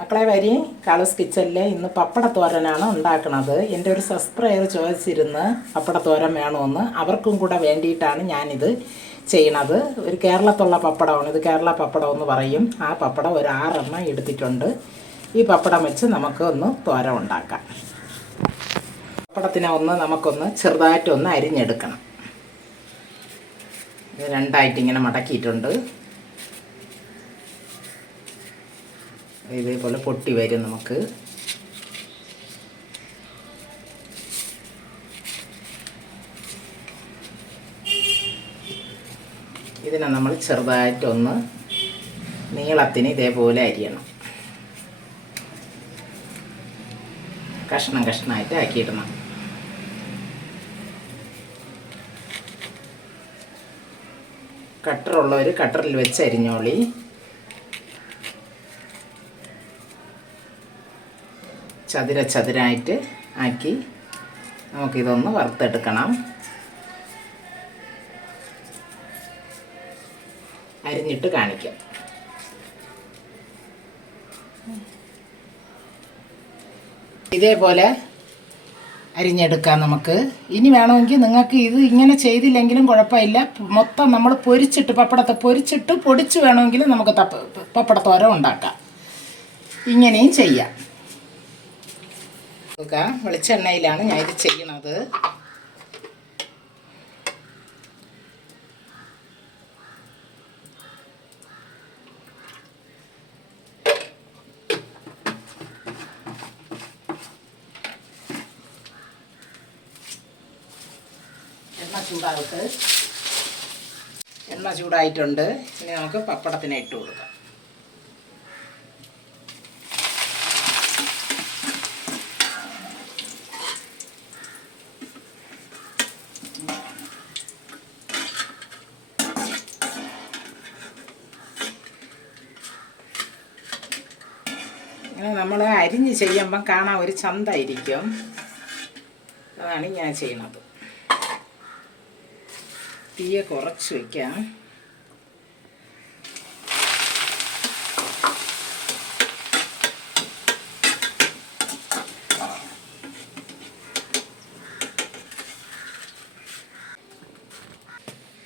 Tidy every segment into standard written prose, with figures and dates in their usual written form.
മക്കളെ വരി കാളൂസ് കിച്ചണിലെ ഇന്ന് പപ്പടത്തോരനാണ് ഉണ്ടാക്കുന്നത്. എൻ്റെ ഒരു സബ്സ്ക്രൈബർ ചോദിച്ചിരുന്ന് പപ്പടത്തോരൻ വേണമെന്ന്. അവർക്കും കൂടെ വേണ്ടിയിട്ടാണ് ഞാനിത് ചെയ്യണത്. ഒരു കേരളത്തുള്ള പപ്പടമാണ് ഇത്, കേരള പപ്പടം എന്ന് പറയും. ആ പപ്പടം ഒരു 6 എണ്ണം എടുത്തിട്ടുണ്ട്. ഈ പപ്പടം വെച്ച് നമുക്ക് ഒന്ന് തോരൻ ഉണ്ടാക്കാം. പപ്പടത്തിനെ നമുക്കൊന്ന് ചെറുതായിട്ടൊന്ന് അരിഞ്ഞെടുക്കണം. ഇത് രണ്ടായിട്ട് ഇങ്ങനെ മടക്കിയിട്ടുണ്ട്. ഇതേപോലെ പൊട്ടി വരും. നമുക്ക് ഇതിനെ നമ്മൾ ചെറുതായിട്ടൊന്ന് നീളത്തിന് ഇതേപോലെ അരിയണം. കഷ്ണം കഷ്ണമായിട്ട് ആക്കിയിടണം. കട്ടറുള്ളവർ കട്ടറിൽ വെച്ച് അരിഞ്ഞോളി. ചതുരായിട്ട് ആക്കി നമുക്കിതൊന്ന് വറുത്തെടുക്കണം. അരിഞ്ഞിട്ട് കാണിക്കാം. ഇതേപോലെ അരിഞ്ഞെടുക്കാം നമുക്ക്. ഇനി വേണമെങ്കിൽ നിങ്ങൾക്ക് ഇത് ഇങ്ങനെ ചെയ്തില്ലെങ്കിലും കുഴപ്പമില്ല. മൊത്തം നമ്മൾ പൊരിച്ചിട്ട് പപ്പടത്തെ പൊരിച്ചിട്ട് പൊടിച്ച് വേണമെങ്കിൽ നമുക്ക് പപ്പടത്തോരൻ ഉണ്ടാക്കാം. ഇങ്ങനെയും ചെയ്യാം. വെളിച്ചെണ്ണയിലാണ് ഞാൻ ഇത് ചെയ്യണത്. എണ്ണ ചൂടായിട്ടുണ്ട്. ഇനി നമുക്ക് പപ്പടത്തിനെ ഇട്ട് കൊടുക്കാം. ഇങ്ങനെ നമ്മൾ അരിഞ്ഞ് ചെയ്യുമ്പം കാണാൻ ഒരു ചന്തമായിരിക്കും. അതാണ് ഞാൻ ചെയ്യണത്. തീയെ കുറച്ച് വയ്ക്കാം.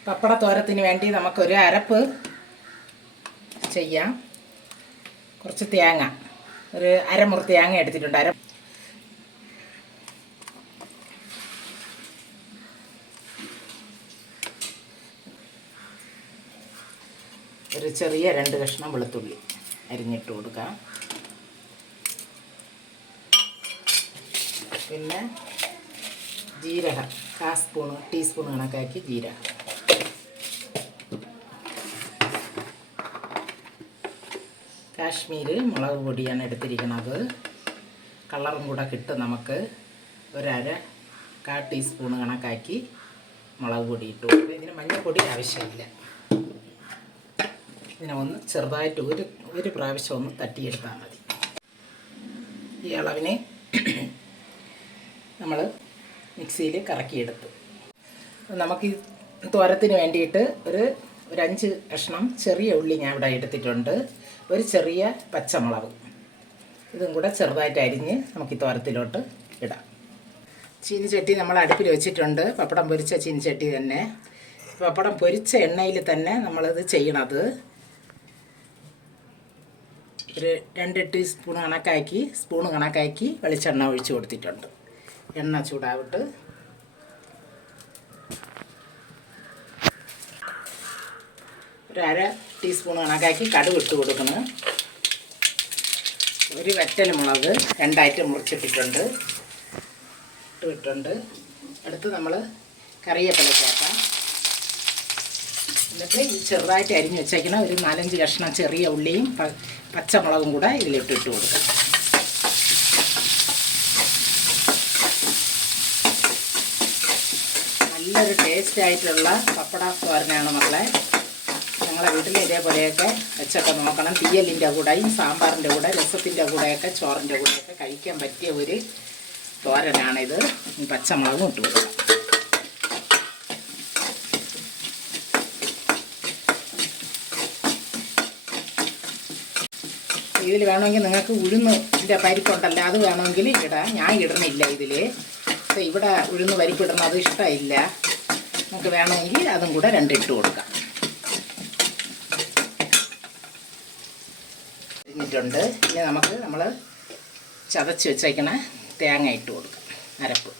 പപ്പടത്തോരത്തിന് വേണ്ടി നമുക്കൊരു അരപ്പ് ചെയ്യാം. കുറച്ച് തേങ്ങ, ഒരു അരമുറി തേങ്ങ എടുത്തിട്ടുണ്ട്. ഒരു ചെറിയ 2 കഷ്ണം വെളുത്തുള്ളി അരിഞ്ഞിട്ട് കൊടുക്കാം. പിന്നെ ജീരകം 1/4 ടീസ്പൂൺ കണക്കാക്കി ജീരകം. കാശ്മീർ മുളക് പൊടിയാണ് എടുത്തിരിക്കുന്നത്. കളറും കൂടെ കിട്ടും നമുക്ക്. 1/4 ടീസ്പൂൺ കണക്കാക്കി മുളക് പൊടി ഇട്ട് കൊടുക്കുക. ഇതിന് മഞ്ഞൾപ്പൊടി ആവശ്യമില്ല. ഇതിനെ ഒന്ന് ചെറുതായിട്ട് ഒരു പ്രാവശ്യം ഒന്ന് തട്ടിയെടുത്താൽ മതി. ഈ അളവിന് നമ്മൾ മിക്സിയിൽ കറക്കിയെടുത്തു. നമുക്ക് ഈ തോരത്തിന് വേണ്ടിയിട്ട് ഒരു 5 കഷ്ണം ചെറിയ ഉള്ളി ഞാൻ ഇവിടെ എടുത്തിട്ടുണ്ട്. ഒരു ചെറിയ പച്ചമുളക് ഇതും കൂടെ ചെറുതായിട്ട് അരിഞ്ഞ് നമുക്ക് ഈ തോരത്തിലോട്ട് ഇടാം. ചീനിച്ചട്ടി നമ്മൾ അടുപ്പിൽ വെച്ചിട്ടുണ്ട്. പപ്പടം പൊരിച്ച ചീനിച്ചട്ടി തന്നെ. പപ്പടം പൊരിച്ച എണ്ണയിൽ തന്നെ നമ്മളിത് ചെയ്യണത്. ഒരു 2 ടീസ്പൂൺ കണക്കാക്കി വെളിച്ചെണ്ണ ഒഴിച്ച് കൊടുത്തിട്ടുണ്ട്. എണ്ണ ചൂടാവിട്ട് ഒരു 1/2 ടീസ്പൂൺ കണക്കാക്കി കടുക് ഇട്ട് കൊടുക്കണം. ഒരു വറ്റൽ മുളക് 2ആയിട്ട് മുറിച്ചിട്ടിട്ടുണ്ട്. അടുത്ത് നമ്മൾ കറിവേപ്പില ചേർക്കാം. എന്നിട്ട് ഈ ചെറുതായിട്ട് അരിഞ്ഞ് വെച്ചേക്കണം ഒരു 4-5 കഷ്ണം ചെറിയ ഉള്ളിയും പച്ചമുളകും കൂടെ ഇതിലിട്ട് കൊടുക്കാം. നല്ലൊരു ടേസ്റ്റായിട്ടുള്ള പപ്പട തോരനാണ് മക്കളെ. ഞങ്ങളെ വീട്ടിൽ ഇതേപോലെയൊക്കെ വെച്ചൊക്കെ നോക്കണം. തീയലിൻ്റെ കൂടെയും സാമ്പാറിൻ്റെ കൂടെ, രസത്തിൻ്റെ കൂടെയൊക്കെ, ചോറിൻ്റെ കൂടെയൊക്കെ കഴിക്കാൻ പറ്റിയ ഒരു തോരനാണിത്. പച്ചമുളകും ഇട്ട് കൊടുക്കാം. ഈ ഇതിൽ വേണമെങ്കിൽ നിങ്ങൾക്ക് ഉഴുന്നിൻ്റെ പരിപ്പുണ്ടല്ലോ അത് വേണമെങ്കിൽ ഇടാം. ഞാൻ ഇടണില്ല ഇതിൽ. ഇവിടെ ഉഴുന്ന് പരിപ്പിടുന്നത് ഇഷ്ടമില്ല. നമുക്ക് വേണമെങ്കിൽ അതും കൂടെ രണ്ടിട്ട് കൊടുക്കാം. ഇട്ടിട്ടുണ്ട്. ഇനി നമുക്ക് നമ്മൾ ചതച്ച് വെച്ചേക്കണ തേങ്ങ ഇട്ട് കൊടുക്കാം. അരപ്പ്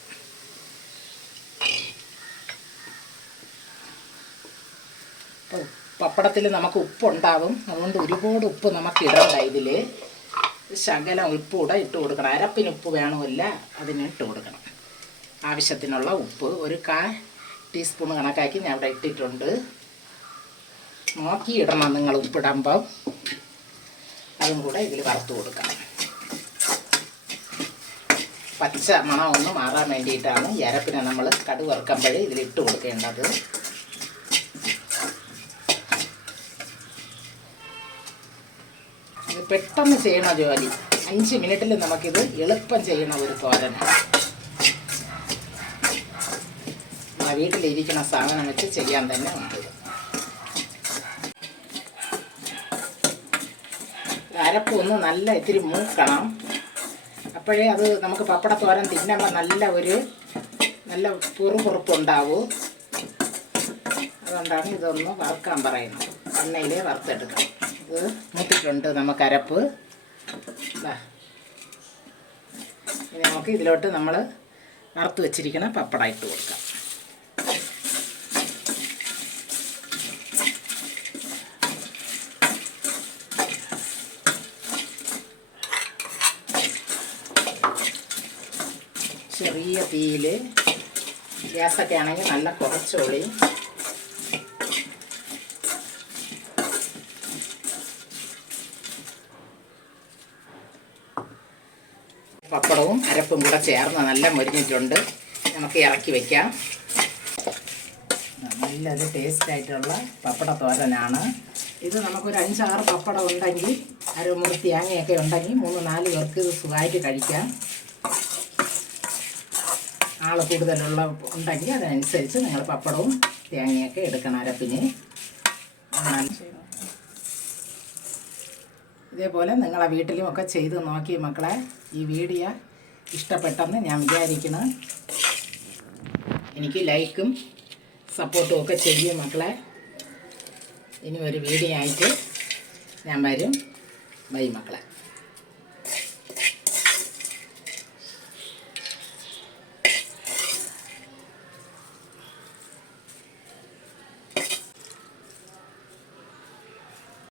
പപ്പടത്തിൽ നമുക്ക് ഉപ്പുണ്ടാവും. അതുകൊണ്ട് ഒരുപാട് ഉപ്പ് നമുക്ക് ഇടണ്ട. ഇതിൽ ശകലം ഉപ്പ് കൂടെ ഇട്ട് കൊടുക്കണം. അരപ്പിന് ഉപ്പ് വേണമില്ല, അതിന് ഇട്ട് കൊടുക്കണം. ആവശ്യത്തിനുള്ള ഉപ്പ് ഒരു 1/4 ടീസ്പൂൺ കണക്കാക്കി ഞാൻ ഇവിടെ ഇട്ടിട്ടുണ്ട്. നോക്കി ഇടണം നിങ്ങൾ ഉപ്പിടുമ്പം. അതും കൂടെ ഇതിൽ വറുത്ത് കൊടുക്കണം. പച്ച മണം ഒന്ന് മാറാൻ വേണ്ടിയിട്ടാണ് ഈ അരപ്പിനെ നമ്മൾ കടുക് വറുക്കുമ്പോഴേ ഇതിലിട്ട് കൊടുക്കേണ്ടത്. ഇത് പെട്ടെന്ന് ചെയ്യണ ജോലി. 5 മിനിറ്റിൽ നമുക്കിത് എളുപ്പം ചെയ്യണ ഒരു തോരനാണ്. വീട്ടിലിരിക്കുന്ന സാധനം വെച്ച് ചെയ്യാൻ തന്നെ ഉണ്ട്. അരപ്പ് ഒന്ന് നല്ല ഇത്തിരി മൂക്കണം. അപ്പോഴേ അത് നമുക്ക് പപ്പടത്തോരൻ തിന്നുമ്പോൾ നല്ല പൊറുപൊറുപ്പുണ്ടാവും. അതുകൊണ്ടാണ് ഇതൊന്ന് വറുക്കാൻ പറയുന്നത്. എണ്ണയിലേ വറുത്തെടുക്കണം. ഇത് മൂത്തിട്ടുണ്ട് നമുക്ക് അരപ്പ്. ഇനി നമുക്ക് ഇതിലോട്ട് നമ്മൾ വറുത്ത് വെച്ചിരിക്കുന്ന പപ്പടം ഇട്ട് കൊടുക്കാം. ചെറിയ തീയിൽ, ഗ്യാസൊക്കെ ആണെങ്കിൽ നല്ല കുറച്ചോളി. പപ്പടവും അരപ്പും കൂടെ ചേർന്ന് നല്ല മൊരിഞ്ഞിട്ടുണ്ട്. നമുക്ക് ഇറക്കി വയ്ക്കാം. നല്ലൊരു ടേസ്റ്റായിട്ടുള്ള പപ്പട തോരനാണ് ഇത്. നമുക്കൊരു 5-6 പപ്പടം ഉണ്ടെങ്കിൽ, അരമുറി തേങ്ങയൊക്കെ ഉണ്ടെങ്കിൽ 3-4 പേർക്ക് ഇത് സുഖമായിട്ട് കഴിക്കാം. ആൾ കൂടുതലുള്ള ഉണ്ടെങ്കിൽ അതിനനുസരിച്ച് നിങ്ങൾ പപ്പടവും തേങ്ങയൊക്കെ എടുക്കണം അരപ്പിന്. ഇതേപോലെ നിങ്ങളെ വീട്ടിലും ഒക്കെ ചെയ്ത് നോക്കി മക്കളെ. ഈ വീഡിയോ ഇഷ്ടപ്പെട്ടെന്ന് ഞാൻ വിചാരിക്കുന്നു. എനിക്ക് ലൈക്കും സപ്പോർട്ടും ഒക്കെ ചെയ്യും മക്കളെ. ഇനി ഒരു വീഡിയോ ആയിട്ട് ഞാൻ വരും. ബൈ മക്കളെ.